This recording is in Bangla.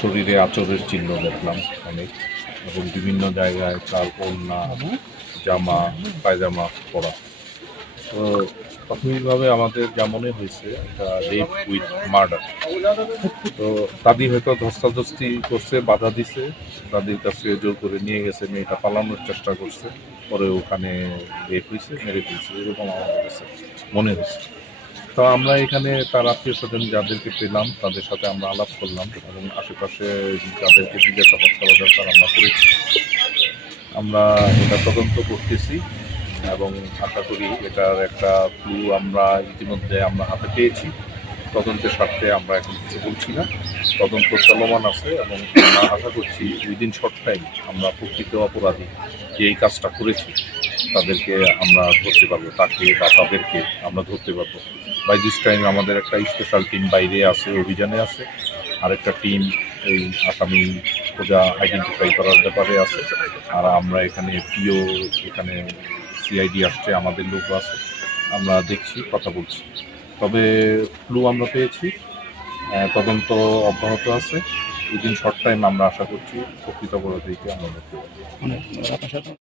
শরীরে আঁচড়ের চিহ্ন দেখলাম অনেক, এবং বিভিন্ন জায়গায় তার ওড়না, জামা, পায়জামা পরা। তো প্রাথমিকভাবে আমাদের যা মনে হয়েছে এটা রেপ উইথ মার্ডার। তো দাদি হয়তো ধস্তাধস্তি করছে, বাধা দিছে, দাদির কাছে জোর করে নিয়ে গেছে, মেয়েটা পালানোর চেষ্টা করছে, পরে ওখানে রেপ হয়েছে, মেরে ফেলছে, এরকম আমাদের কাছে মনে হয়েছে। তো আমরা এখানে তার আত্মীয় স্বজন যাদেরকে পেলাম তাদের সাথে আমরা আলাপ করলাম, এবং আশেপাশে যাদেরকে জিজ্ঞাসাবাদ করা দরকার আমরা করেছি। আমরা এটা তদন্ত করতেছি এবং আশা করি এটার একটা ক্লু আমরা ইতিমধ্যে আমরা হাতে পেয়েছি। তদন্তের স্বার্থে আমরা এখন কিছু বলছি না, তদন্ত চলমান আছে, এবং আমরা আশা করছি উইদিন শর্ট টাইম আমরা প্রকৃত অপরাধী যে এই কাজটা করেছি তাদেরকে আমরা ধরতে পারবো, তাকে বা তাদেরকে আমরা ধরতে পারবো। বাই দিস টাইম আমাদের একটা স্পেশাল টিম বাইরে আছে, অভিযানে আছে, আরেকটা টিম এই আসামি খোঁজা আইডেন্টিফাই করার ব্যাপারে আছে, আর আমরা এখানে পিও, এখানে সিআইডি আসছে, আমাদের লোক আছে, আমরা দেখছি, কথা বলছি। তবে ক্লু আমরা পেয়েছি, তদন্ত অব্যাহত আছে। উইদিন শর্ট টাইম আমরা আশা করছি প্রকৃত অপরাধীকে আমরা ধরতে পারবো।